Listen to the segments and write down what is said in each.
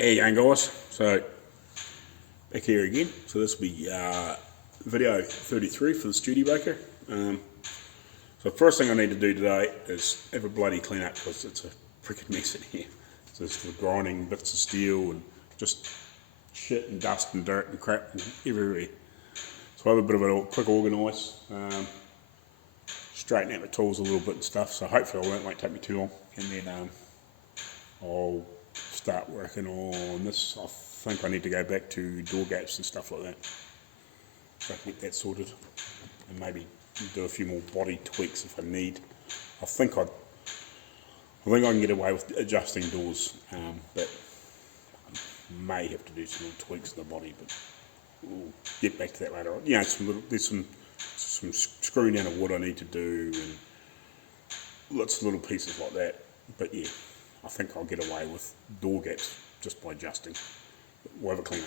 Hey young guys, so back here again. So this will be video 33 for the studebaker. So the first thing I need to do today is have a bloody clean up because it's a freaking mess in here. So there's the grinding bits of steel and just shit and dust and dirt and crap and everywhere. So I have a bit of a quick organise, straighten out my tools a little bit and stuff. So hopefully it won't take me too long, and then I'll start working on this. I think I need to go back to door gaps and stuff like that. So I can get that sorted and maybe do a few more body tweaks if I need. I think I can get away with adjusting doors, but I may have to do some little tweaks in the body, but we'll get back to that later on. You know, there's some screwing down of wood I need to do and lots of little pieces like that. But yeah, I think I'll get away with door gaps just by adjusting. We'll have a clean up.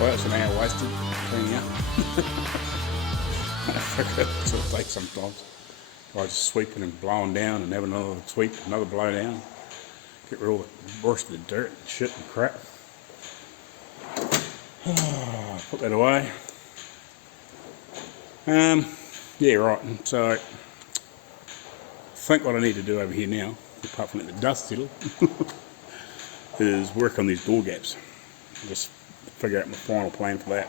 Well, that's an hour wasted cleaning up. That's what it takes sometimes. I just sweeping and blowing down and have another sweep, another blow down. Get rid of all the worst of the dirt and shit and crap. Put that away. Yeah, right. So I think what I need to do over here now, apart from letting the dust settle, is work on these door gaps. Just figure out my final plan for that.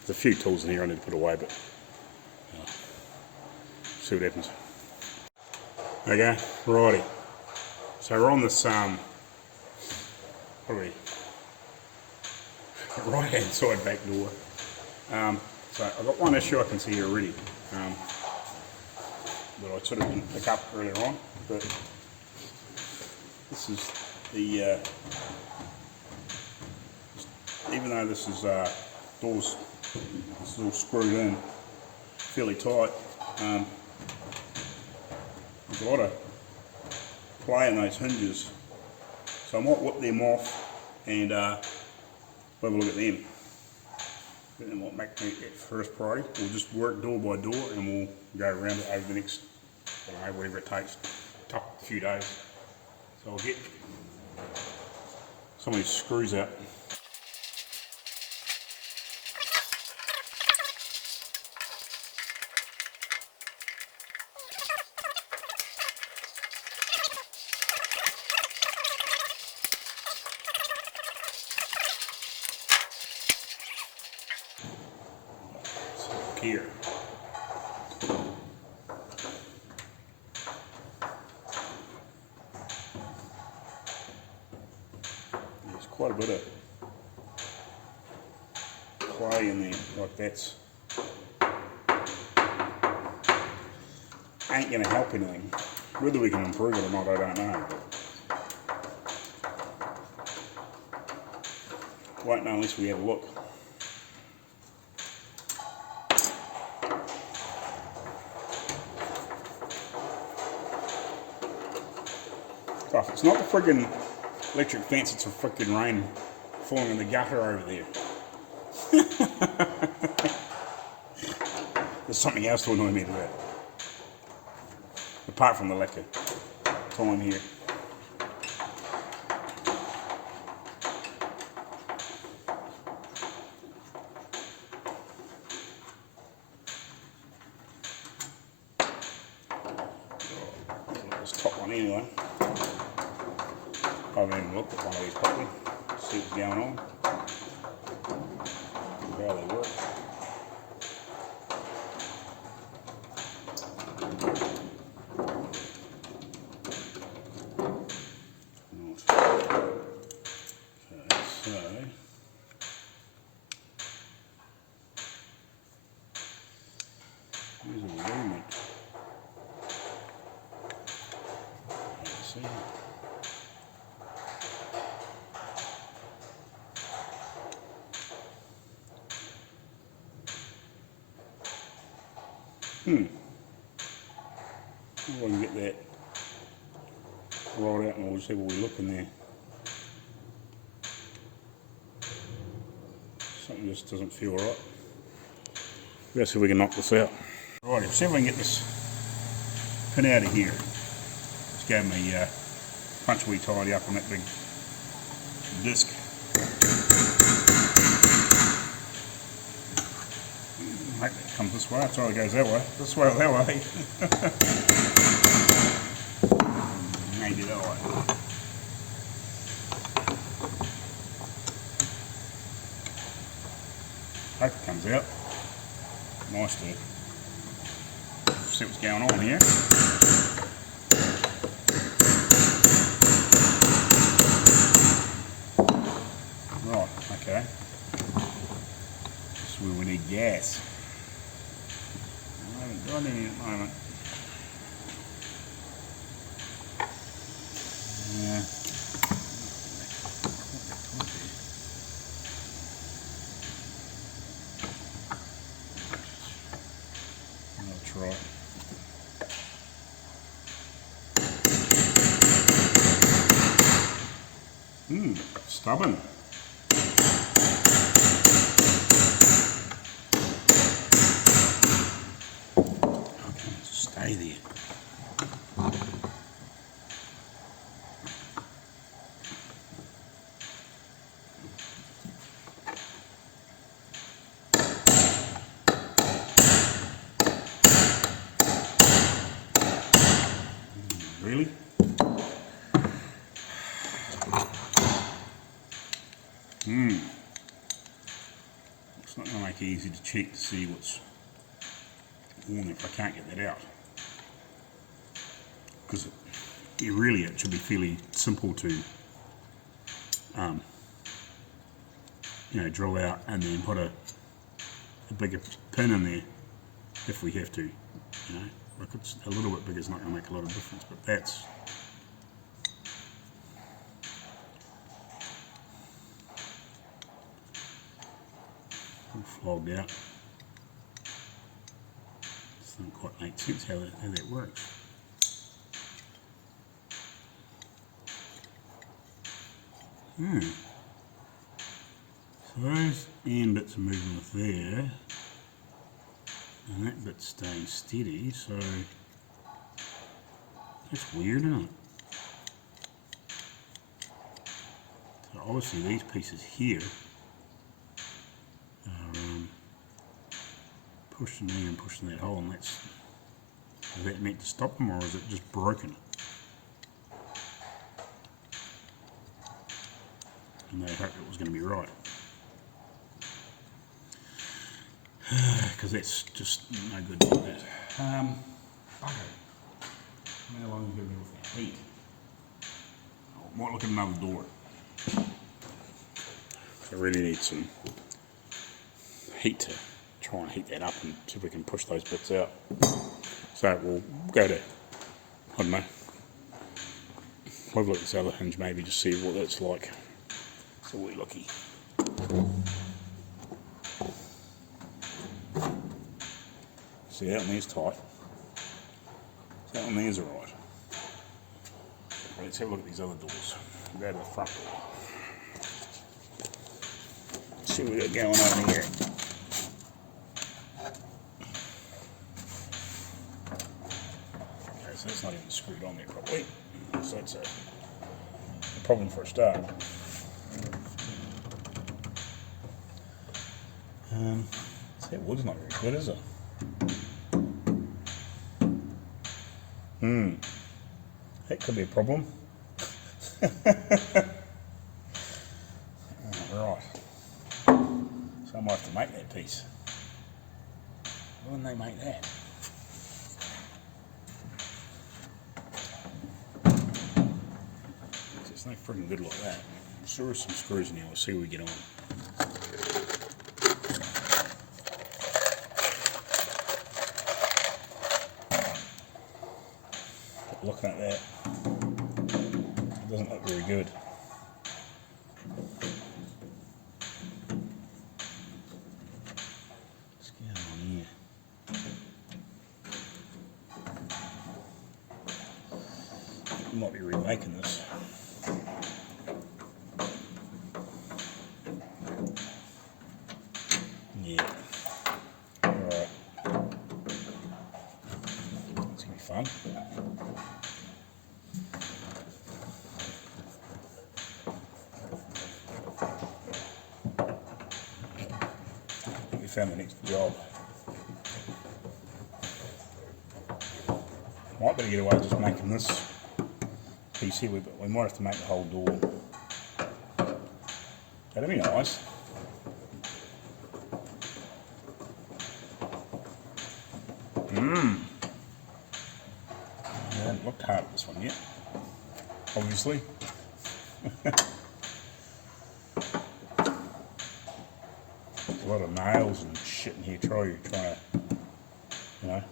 There's a few tools in here I need to put away, but see what happens. Okay, righty. So we're on this probably right hand side back door. So I've got one issue I can see here already that I sort of didn't pick up earlier on, but this is the even though this is doors, this is all screwed in fairly tight. There's a lot of play in those hinges, so I might whip them off and have a look at them. That might make me at first priority. We'll just work door by door and we'll go around it over the next, I don't know, whatever it takes, a few days. So I'll get some of these screws out. stuck here. There's quite a bit of clay in there, like that's ain't going to help anything. Whether we can improve it or not, I don't know. Won't know unless we have a look. Oh, if it's not the friggin' electric fence, it's a frickin' rain falling in the gutter over there. There's something else to annoy me to that. Apart from the liquor. Time here. This top one anyway. I haven't even looked at one of these properly. See what's going on. How they work. Here's a remake. Let's see. If I can get that rolled out and we'll see what we look in there. Something just doesn't feel right. Let's see if we can knock this out. Right, let's see if we can get this pin out of here. Just gave me punch wee tidy up on that big disc. Hope that comes this way. It's either goes that way. This way or that way. Maybe that way. Hope it comes out. Nice to see what's going on here. Right, okay. This is where we need gas. I haven't got any at the moment. Yeah. I'll try. Stubborn. Okay, stay there. Really? It's not going to make it easy to check to see what's worn if I can't get that out. Because it should be fairly simple to drill out and then put a bigger pin in there if we have to. Like it's a little bit bigger is not going to make a lot of difference, but that's all flogged out. Doesn't quite make sense how that works. So those end bits are moving with there, and that bit's staying steady, so that's weird, isn't it? So obviously these pieces here are pushing there and pushing that hole, and is that meant to stop them, or is it just broken? And they hoped it was going to be right. because that's just no good like that. Okay. How long is it going to be with that heat? Oh, might look at another door. I really need some heat to try and heat that up and see if we can push those bits out. So we'll go to, I don't know, have a look at this other hinge maybe, just see what that's like. So we're lucky. See, that one there's tight. That one there's alright. Let's have a look at these other doors. We'll go to the front door. See what we got going on here. Okay, so that's not even screwed on there properly. So that's a problem for a start. That wood's not very good, is it? That could be a problem. Right. So I might have to make that piece. Why wouldn't they make that? It's no freaking good like that. Sure, some screws in here. We'll see what we get on. Looking at that, it doesn't look very good. Let's get on here. We might be remaking this. Yeah. Alright. It's gonna be fun. Found the next job. Might better get away with just making this piece here, but we might have to make the whole door. That'd be nice. I haven't looked hard at this one yet, obviously. A lot of nails and shit in here. Trying to, you know,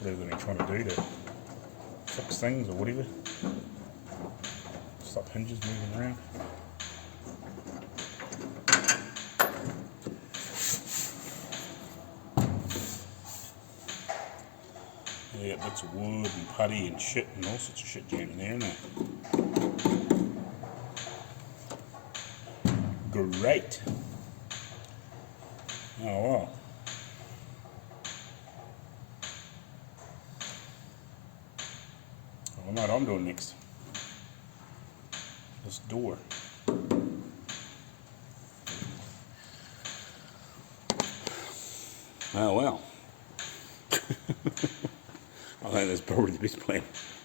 whatever they're trying to do to fix things or whatever. Stop hinges moving around. Yeah, bits of wood and putty and shit and all sorts of shit jammed in there, isn't it? Great. Oh wow. I know what I'm doing next. This door. Oh well. I think that's probably the best plan.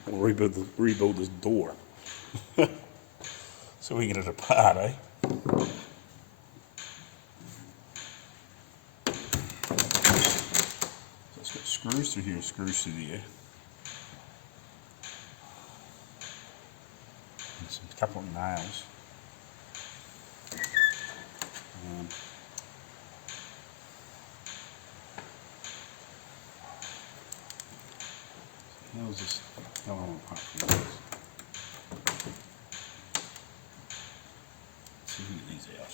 We'll rebuild this door. So we get it apart, eh? Screws through here, screws through there. And some couple of nails. How's this? How long apart from this? Let's see if we get these out.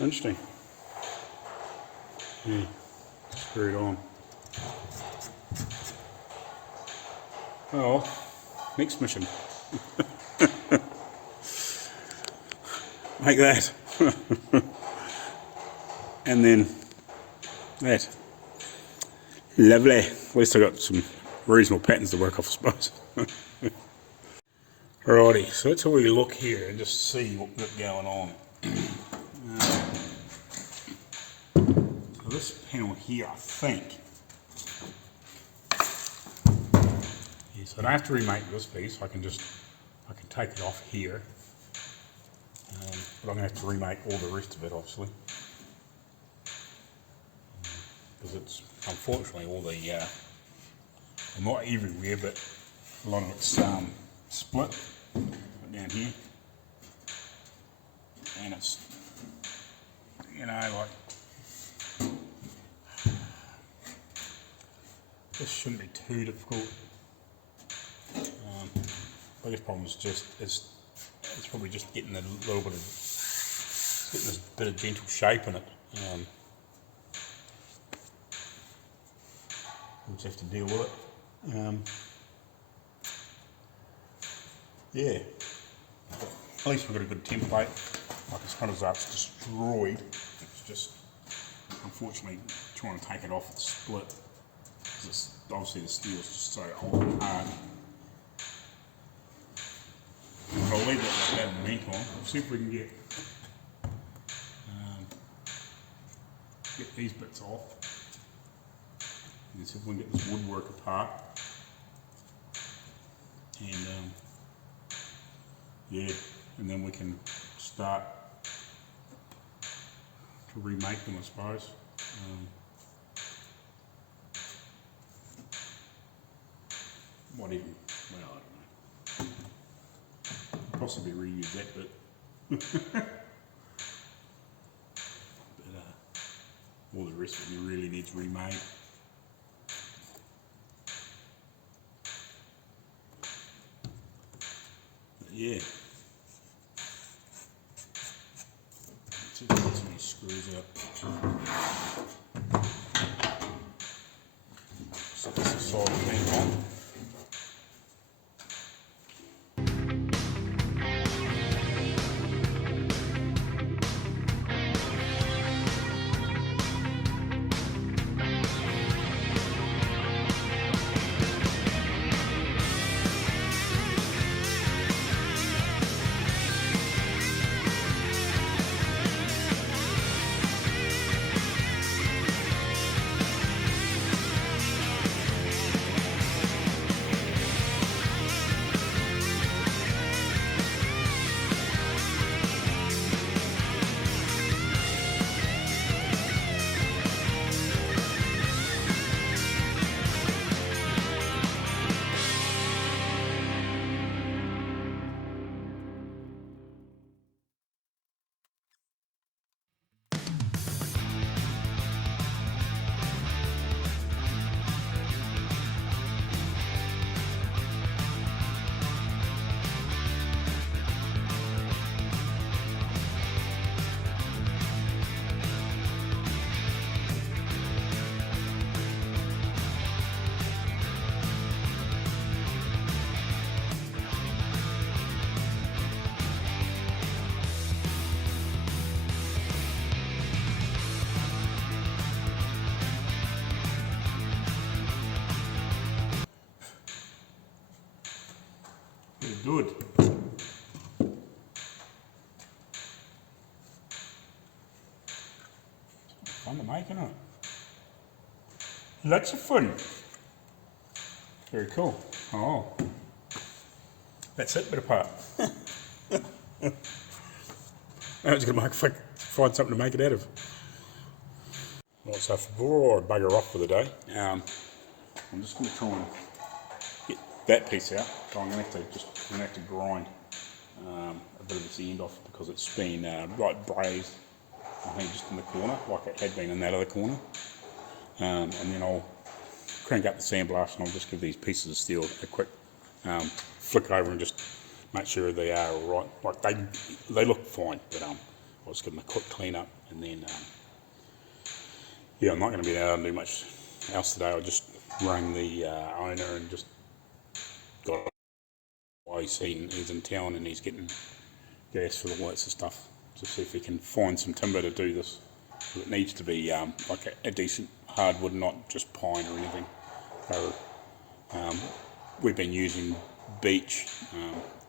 Interesting. Yeah, screw it on. Oh, next mission. Make that. And then that. Lovely. At least I got some reasonable patterns to work off, I suppose. Alrighty, so let's have a look here and just see what we've got going on. So this panel here, I think. Yeah, so I don't have to remake this piece. I can take it off here. But I'm going to have to remake all the rest of it, obviously. Because it's, unfortunately, all the, well, not everywhere, but a lot of it's split down here. And it's, you know, like, this shouldn't be too difficult. Biggest problem is just, it's probably just getting a little bit of, getting this bit of gentle shape in it. We'll just have to deal with it. Yeah, but at least we've got a good template. Like, as far as that's destroyed, it's just, unfortunately, trying to take it off, it's split. Because it's, obviously the steel is just so old and hard. But I'll leave it like that in the meantime. We'll see if we can get these bits off. And see if we can get this woodwork apart. And yeah, and then we can start to remake them, I suppose. What even? Well, I don't know. Possibly reuse that bit. But all the rest of it really needs remade. But yeah. Let's see if there's any screws up. So this is side of the thing on. Good. Fun to make, isn't it? Lots of fun. Very cool. Oh. That's it, bit apart. I was going to find something to make it out of. Right, so before I bugger off for the day, I'm just going to try and get that piece out. So I'm going to have to grind a bit of this end off because it's been right brazed, I think, just in the corner, like it had been in that other corner. And then I'll crank up the sandblast and I'll just give these pieces of steel a quick flick over and just make sure they are all right. Like they look fine, but I'll just give them a quick clean up and then yeah, I'm not going to be able to do much else today. I just rang the owner and just got he's in town and he's getting gas for the lights and stuff to see if we can find some timber to do this. It needs to be like a decent hardwood, not just pine or anything. So we've been using beech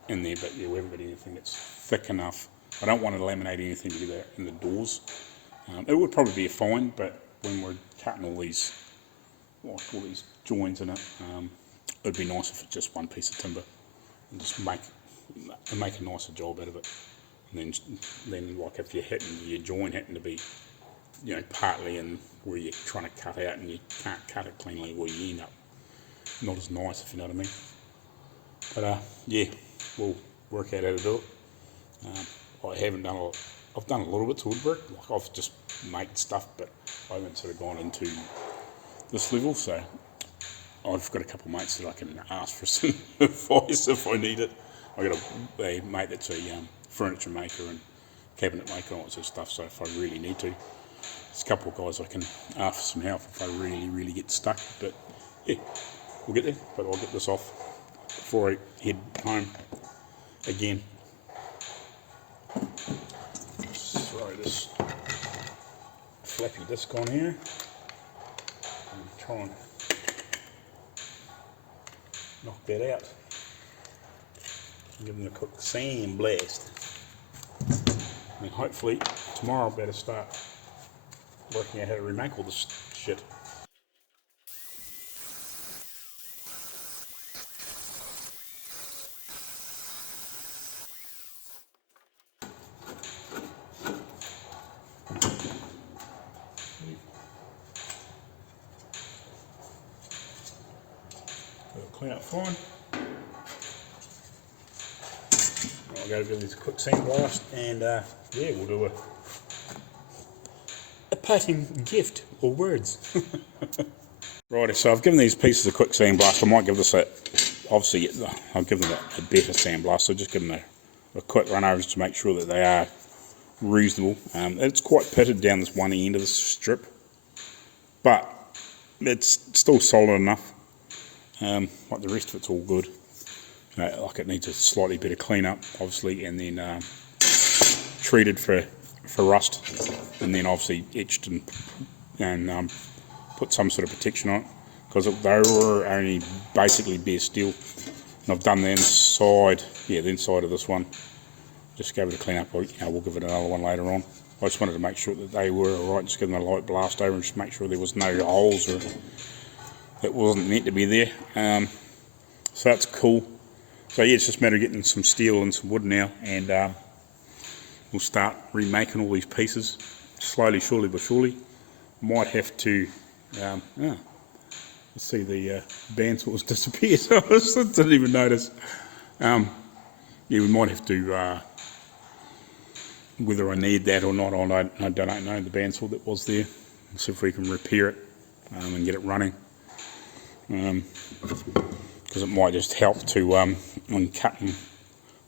in there, but yeah, we haven't got anything that's thick enough. I don't want to laminate anything either in the doors. It would probably be fine, but when we're cutting all these joins in it, it'd be nice if it's just one piece of timber and just make a nicer job out of it. And then like if you're hitting your joint hitting to be, you know, partly in where you're trying to cut out and you can't cut it cleanly, where you end up not as nice, if you know what I mean. But yeah, we'll work out how to do it. I haven't done a lot. I've done a little bit to woodwork, like I've just made stuff, but I haven't sort of gone into this level. So I've got a couple of mates that I can ask for some advice if I need it. I've got a mate that's a furniture maker and cabinet maker and all that sort of stuff, so if I really need to, there's a couple of guys I can ask for some help if I really get stuck. But yeah, we'll get there, but I'll get this off before I head home again. Throw this flappy disc on here and try and knock that out. Give them a quick sand blast. And hopefully tomorrow I'll better start working out how to remake all this shit. It'll clean up fine. I'll go give this a quick sand blast and yeah, we'll do a parting gift or words. Righty, so I've given these pieces a quick sand blast. I might give this obviously I'll give them a better sand blast, so just give them a quick run over just to make sure that they are reasonable. It's quite pitted down this one end of the strip, but it's still solid enough. Like the rest of it's all good. Like it needs a slightly better clean up, obviously, and then treated for rust, and then obviously etched and put some sort of protection on it, because they were only basically bare steel. And I've done the inside, the inside of this one. Just gave it a clean up. We'll give it another one later on. I just wanted to make sure that they were alright, just give them a light blast over and just make sure there was no holes or that wasn't meant to be there. So that's cool. So yeah, it's just a matter of getting some steel and some wood now, and we'll start remaking all these pieces slowly, surely but surely. Might have to, let's see, the bandsaw has disappeared, so I didn't even notice. Yeah, we might have to, whether I need that or not, I don't know, the bandsaw that was there. We'll see if we can repair it and get it running. Because it might just help to when cutting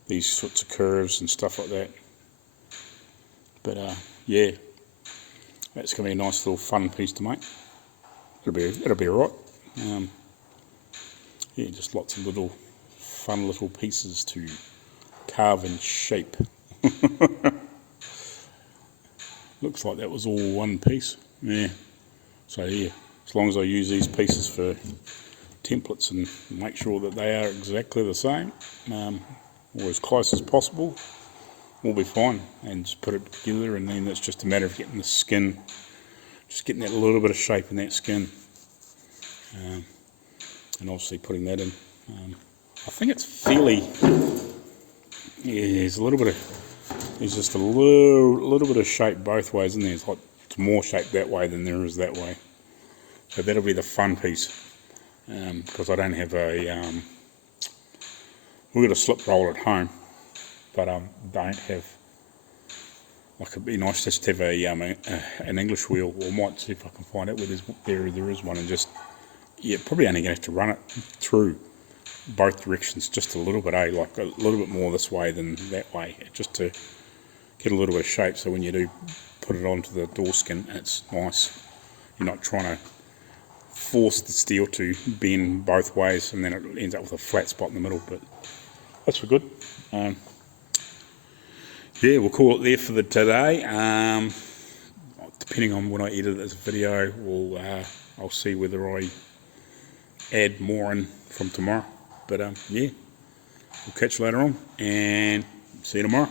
these sorts of curves and stuff like that. But yeah, that's going to be a nice little fun piece to make. It'll be alright. Yeah, just lots of little fun little pieces to carve and shape. Looks like that was all one piece. Yeah. So yeah, as long as I use these pieces for templates and make sure that they are exactly the same, or as close as possible, we'll be fine, and just put it together, and then it's just a matter of getting the skin, just getting that little bit of shape in that skin, and obviously putting that in. I think it's fairly, yeah, there's just a little bit of shape both ways in there. It's more shape that way than there is that way, so that'll be the fun piece. Because I don't have we've got a slip roll at home, but don't have, like, it'd be nice just to have an English wheel, or might see if I can find out where there is one, and just, yeah, probably only going to have to run it through both directions just a little bit, like a little bit more this way than that way, just to get a little bit of shape, so when you do put it onto the door skin, and it's nice. You're not trying to force the steel to bend both ways, and then it ends up with a flat spot in the middle. But that's for good. Yeah, we'll call it there for today. Depending on when I edit this video, I'll see whether I add more in from tomorrow. But yeah, we'll catch you later on, and see you tomorrow.